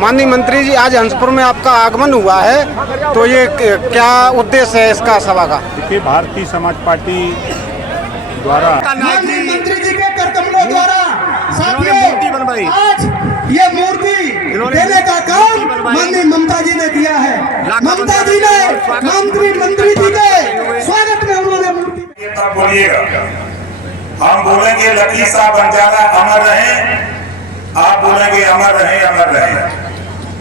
माननीय मंत्री जी, आज हंसपुर में आपका आगमन हुआ है, तो ये क्या उद्देश्य है इसका सभा का? देखिए, भारतीय समाज पार्टी द्वारा माननीय मंत्री जी के करकमलों द्वारा मूर्ति बनवाई, आज ये मूर्ति देने का काम माननीय ममता जी ने किया है। ममता जी ने मंत्री जी के स्वागत में उन्होंने मूर्ति। तब बोलिएगा, हम बोलेंगे लखीसा बंजारा अमर रहे, आप बोलेंगे अमर रहे, अमर रहे।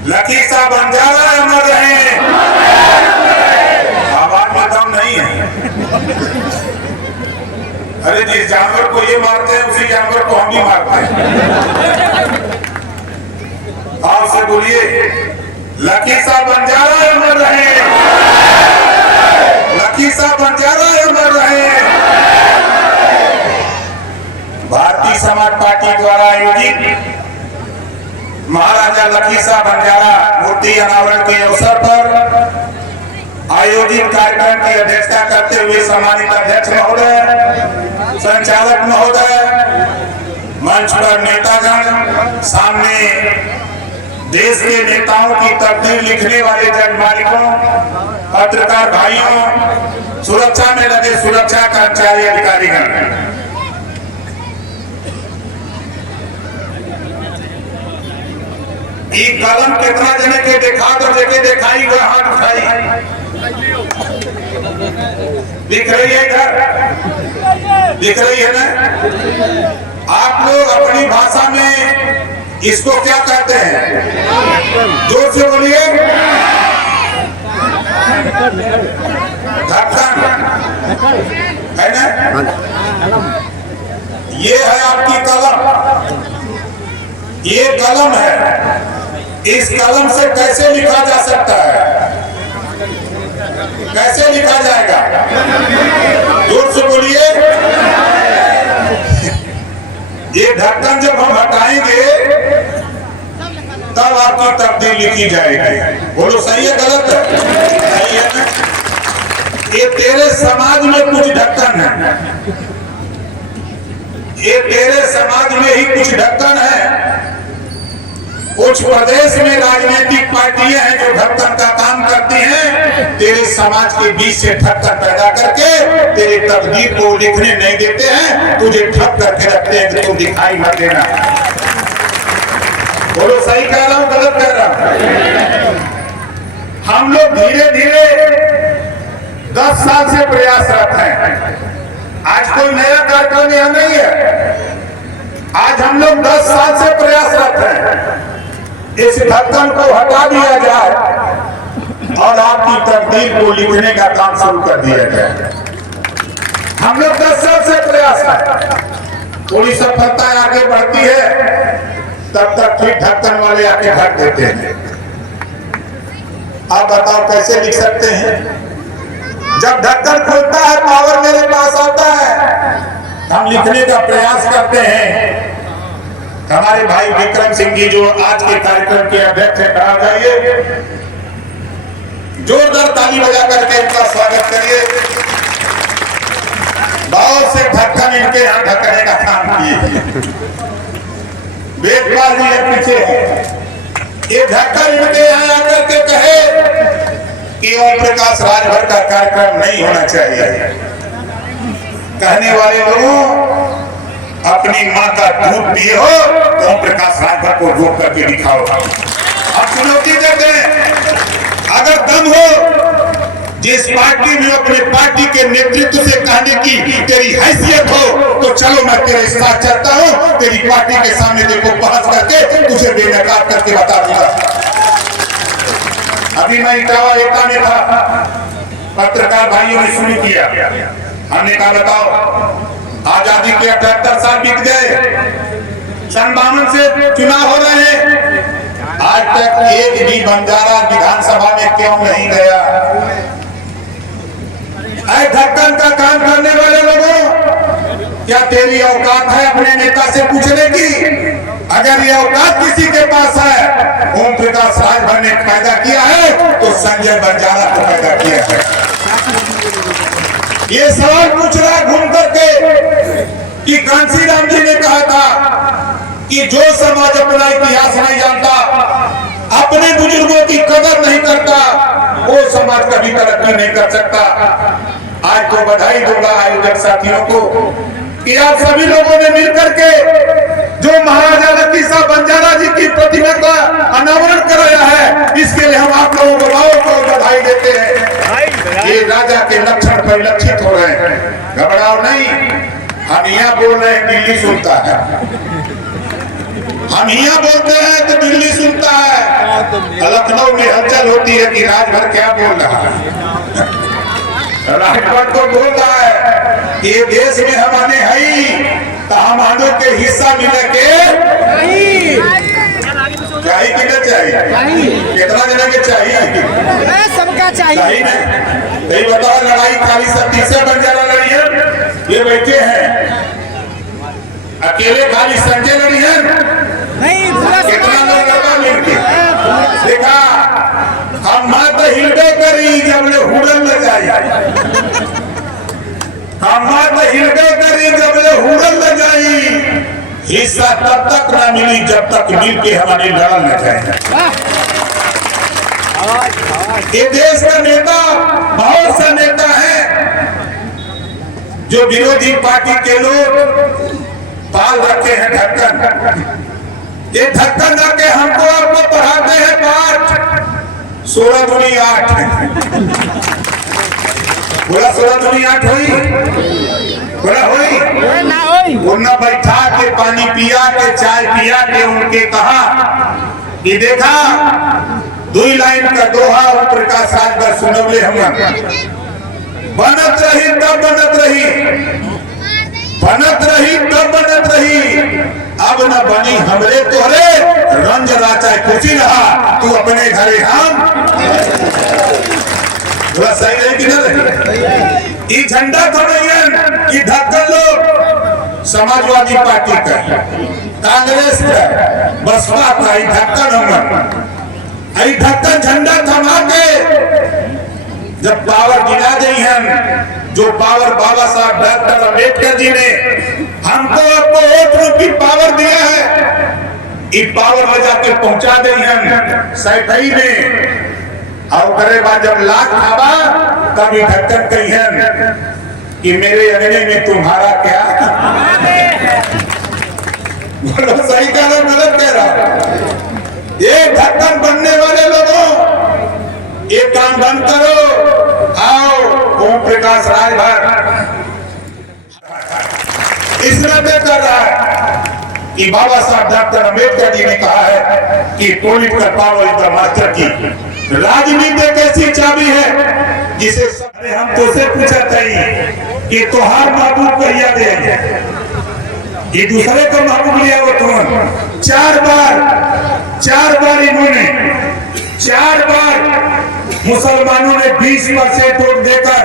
लखीसा बंजारा अमर रहे। आवाज में दम नहीं है। अरे जिस जानवर को ये मारते हैं उसी जानवर को हम भी मारते हैं। आपसे बोलिए, लखीसा बंजारा अमर रहे, लखीसा बंजारा अमर रहे। भारतीय समाज पार्टी द्वारा आयोजित महाराजा लखीसा बंजारा मूर्ति अनावरण के अवसर पर आयोजित कार्यक्रम की अध्यक्षता करते हुए सम्मानित अध्यक्ष महोदय, संचालक महोदय, मंच पर नेतागण, सामने देश के नेताओं की तकदीर लिखने वाले जन मालिकों, पत्रकार भाइयों, सुरक्षा में लगे सुरक्षा कर्मचारी अधिकारीगण, ये कलम कितना जने के देखा तो जगह दिखाई हुआ हाथ उठाई दिख रही है, इधर दिख रही है ना? आप लोग अपनी भाषा में इसको क्या कहते हैं? जोर से बोलिए। ढक्कन है ना? ये है आपकी कलम, ये कलम है। इस कलम से कैसे लिखा जा सकता है? कैसे लिखा जाएगा? जोर से बोलिए। ये ढक्कन जब हम हटाएंगे तब आपकी तकदीर लिखी जाएगी। बोलो सही है गलत है? सही है ना? ये तेरे समाज में कुछ ढक्कन है, ये तेरे समाज में ही कुछ ढक्कन है। कुछ प्रदेश में राजनीतिक पार्टियां हैं जो ढक्कन का काम करती हैं, तेरे समाज के बीच से ढक्कन पैदा करके तेरे तकदीर को लिखने नहीं देते हैं, तुझे ढक करके रखते हैं कि तुम दिखाई मत देना। बोलो सही कह रहा हूं गलत कह रहा हूं? हम लोग धीरे धीरे 10 साल से प्रयासरत हैं। आज कोई नया कार्यक्रम यहां नहीं है। आज हम लोग 10 साल से प्रयासरत हैं। इस ढक्कन को हटा दिया जाए और आपकी तकदीर को लिखने का काम शुरू कर दिया जाए। हम लोग 10 साल से प्रयास है। थोड़ी सफलता आगे बढ़ती है, तब तक फिर ढक्कन वाले आके ढक देते हैं। आप बताओ कैसे लिख सकते हैं? जब ढक्कन खुलता है, पावर मेरे पास आता है, हम लिखने का प्रयास करते हैं। हमारे भाई विक्रम सिंह जी जो आज के कार्यक्रम के अध्यक्ष हैं, कहा जाइए, जोरदार ताली बजा करके इनका स्वागत करिए। बहुत से ढक्कन इनके यहाँ ढकने का काम किए। वेदपाल जी है पीछे, ये ढक्कन इनके यहाँ आकर के कहे कि ओम प्रकाश राजभर का कार्यक्रम नहीं होना चाहिए। कहने वाले लोगों, अपनी माँ का दूध पिए हो तो ओम प्रकाश राजभर को रोक करके दिखाओ। अब चुनौती देते हैं, अगर दम हो जिस पार्टी में अपने पार्टी के नेतृत्व से कहने की तेरी हैसियत हो तो चलो मैं तेरे साथ चलता हूँ, तेरी पार्टी के सामने देखो बहस करके तुझे बेनकाब करके बता दूंगा। अभी मैं इटावा एटा में था, पत्रकार भाइयों ने शुरू किया, हमने कहा बताओ आजादी के 78 साल बीत गए, सन 52 से चुनाव हो रहे हैं, आज तक एक भी बंजारा विधानसभा में क्यों नहीं गया? ढक्कन का काम करने वाले लोगों, क्या तेरी औकात है अपने नेता से पूछने की? अगर ये औकात किसी के पास है, ओम प्रकाश राजभर ने पैदा किया है तो संजय बंजारा को पैदा किया है। ये सवाल पूछ रहा है घूम करके कि कांशीराम जी ने कहा था कि जो समाज अपना इतिहास नहीं जानता अपने बुजुर्गों की कदर नहीं करता, वो समाज कभी तरक्की नहीं कर सकता। आज तो बधाई दूंगा आयोजक साथियों को कि आप सभी लोगों ने मिलकर के जो महाराजा लखी साहब बंजारा जी की प्रतिमा का अनावरण कराया है, इसके लिए हम आप लोगों को बधाई देते हैं। ये राजा के लक्षण परिलक्षित हो रहे हैं, घबराओ नहीं। हम यहाँ बोल रहे हैं, दिल्ली सुनता है। हम यहाँ बोलते हैं तो दिल्ली सुनता है। लखनऊ में हलचल होती है कि राजभर क्या बोल रहा है। राजभर तो बोल रहा है कि देश में हम आने हैं तो हम आने के हिस्सा मिले के चाहिए कि नहीं चाहिए? कितना देने के चाहिए? सबका चाहिए। नहीं बताओ, लड़ाई खाली सत्ती से बंजारा लड़ी है, ये बैठे हैं अकेले, खाली संजय लड़ी है नहीं, कितना लोग लगा मिलके देखा। हम मत हिलबे करी जब ले हुड़न न जाई, हम मत हिलबे करी जब ले हुड़न न जाई। हिस्सा तब तक ना मिली जब तक मिल के हमारी लड़न न जाए। ये देश का नेता बहुत सा नेता है जो विरोधी पार्टी के लोग पाल रखे हैं ढक्कन। ये ढक्कन रखे हमको आपको पढ़ाते हैं पाठ 16 दूनी 8। बोला 16 दूनी 8 हुई, बोला हुई। उन्हें बैठा के पानी पिया के चाय पिया के उनके कहा कि देखा 2 लाइन का दोहा ओम प्रकाश राजभर सुनवले हम बनत रही तब बनत रही, बनत रही तब बनत रही। अब न बनी हमरे तोहरे रंज राचा खुशी रहा तू अपने घरे हम। थोड़ा सही रही कि न रही? ये झंडा थोड़ा ये ढक्कन लोग समाजवादी पार्टी का, कांग्रेस का, बसपा का, ये ढक्कन हमर ये ढक्कन झंडा थमा के जब पावर गिरा दी है, जो पावर बाबा साहब डॉक्टर अम्बेडकर जी ने हमको आपको वोट रूपी पावर दिया है, ये पावर में जाके पहुंचा दी है सैफई में। और करे बाद जब लाख खाबा तभी ढक्कन कही है कि मेरे अंगने में तुम्हारा क्या। बोलो सही कह रहा गलत कह रहा? ये ढक्कन बनने वाले लोगों ये काम बंद करो। आओ ओम प्रकाश राजभर इस नाते कर रहा है कि बाबा साहब डॉक्टर अम्बेडकर जी ने कहा है कि political power is the master की। राजनीति एक ऐसी चाबी है जिसे हम तो से पूछा चाहिए कि तोहार महबूब कहिया देंगे, ये दूसरे को महबूब लिया वो तुम। 4 बार इन्होंने 4 बार मुसलमानों ने 20% वोट देकर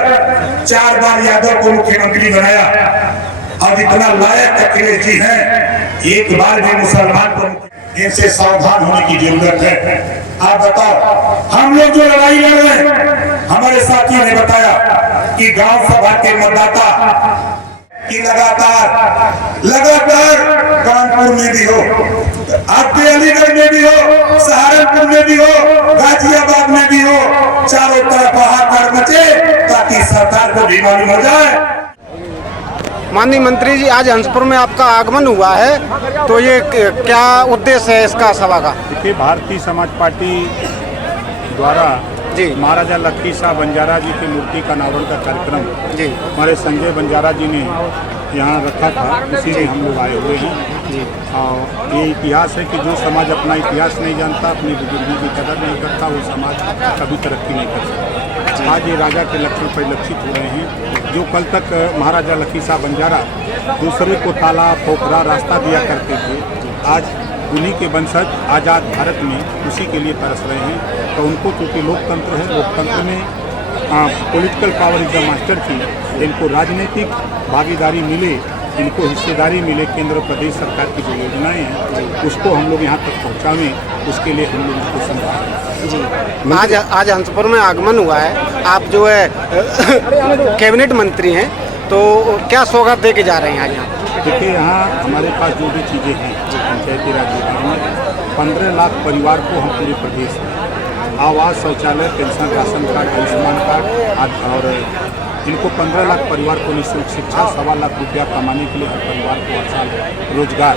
4 बार यादव को मुख्यमंत्री बनाया। अब इतना लायक अखिलेश जी हैं, एक बार भी मुसलमान को, इनसे सावधान होने की जरूरत है। आप बताओ, हम लोग जो लड़ाई लड़ रहे हैं, हमारे साथियों ने बताया कि गांव सभा के मतदाता कि लगातार कानपुर में भी हो, आपके अलीगढ़ में भी हो, सहारनपुर में भी हो, गाजियाबाद में भी हो, चारों तरफ हाहाकार मचे ताकि सरकार को भी मालूम हो जाए। माननीय मंत्री जी, आज हंसपुर में आपका आगमन हुआ है, तो ये क्या उद्देश्य है इसका सभा का? देखिए, भारतीय समाज पार्टी द्वारा जी महाराजा लखी साहब बंजारा जी की मूर्ति का अनावरण का कार्यक्रम जी हमारे संजय बंजारा जी ने यहाँ रखा था, इसीलिए हम लोग आए हुए हैं। और ये इतिहास है कि जो समाज अपना इतिहास नहीं जानता, अपनी बुजुर्गों की कदर नहीं करता, वो समाज कभी तरक्की नहीं कर सकता। आज ये राजा के लक्षण परिलक्षित हो रहे हैं। जो कल तक महाराजा लखी साहब बंजारा दूसरे को ताला पोखरा रास्ता दिया करते थे, आज उन्हीं के वंशज आज़ाद भारत में उसी के लिए तरस रहे हैं। तो उनको चूँकि लोकतंत्र है, लोकतंत्र में political power is the master की, इनको राजनीतिक भागीदारी मिले, इनको हिस्सेदारी मिले, केंद्र प्रदेश सरकार की जो योजनाएं हैं उसको हम लोग यहाँ तक पहुँचावें, उसके लिए हम लोग इसको संभालें। जी आज हंसपुर में आगमन हुआ है, आप जो है कैबिनेट मंत्री हैं, तो क्या सौगात दे के जा रहे हैं आज यहाँ? देखिए, यहाँ हमारे पास जो भी चीज़ें हैं पंचायती राज विभाग में 15 लाख परिवार को हम पूरे प्रदेश में आवास, शौचालय, pension, ration card, Ayushman card और इनको 15 लाख परिवार को निःशुल्क शिक्षा, 1.25 लाख रुपया कमाने के लिए हर परिवार को हर साल रोजगार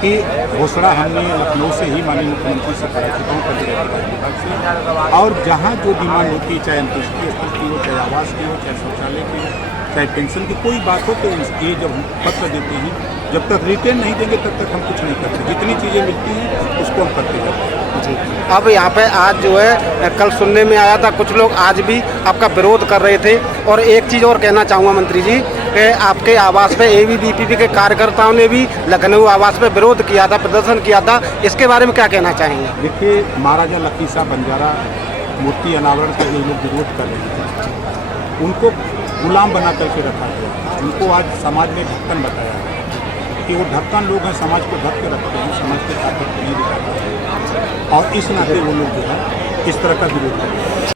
की घोषणा हमने लखनऊ से ही माननीय मुख्यमंत्री से करा चुका हूँ, पंचायती विभाग से। और जहाँ जो डिमांड होती है, चाहे अंत्येष्टि स्थल की हो, चाहे आवास की हो, चाहे शौचालय की हो, चाहे पेंशन की कोई बात हो, तो ये जब हम पत्र देते हैं, जब तक रिटर्न नहीं देंगे तब तक हम कुछ नहीं करते। जितनी चीज़ें मिलती हैं उसको हम करते जाते हैं। जी, अब यहाँ पे आज जो है कल सुनने में आया था कुछ लोग आज भी आपका विरोध कर रहे थे। और एक चीज़ और कहना चाहूँगा मंत्री जी कि आपके आवास पे ABVP के कार्यकर्ताओं ने भी लखनऊ आवास पे विरोध किया था, प्रदर्शन किया था, इसके बारे में क्या कहना चाहेंगे? देखिए, महाराजा लखी साहब बंजारा मूर्ति अनावरण का जो लोग विरोध कर रहे हैं, उनको गुलाम बना करके रखा गया। उनको आज समाज ने ढक्कन बताया है कि वो ढक्कन लोग हैं, समाज को ढक के रखते हैं, समाज के ताकत नहीं दिखाते हैं, और इस नाते वो लोग जो है इस तरह का विरोध करते हैं।